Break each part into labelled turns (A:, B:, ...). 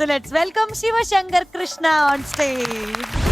A: So let's welcome Shiva Shankar Krishna on stage.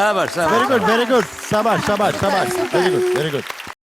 B: ശാബാഷ്
C: very good very good ശാബാഷ് ശാബാഷ് ശാബാഷ് വെരി ഗുഡ് വെരി ഗുഡ്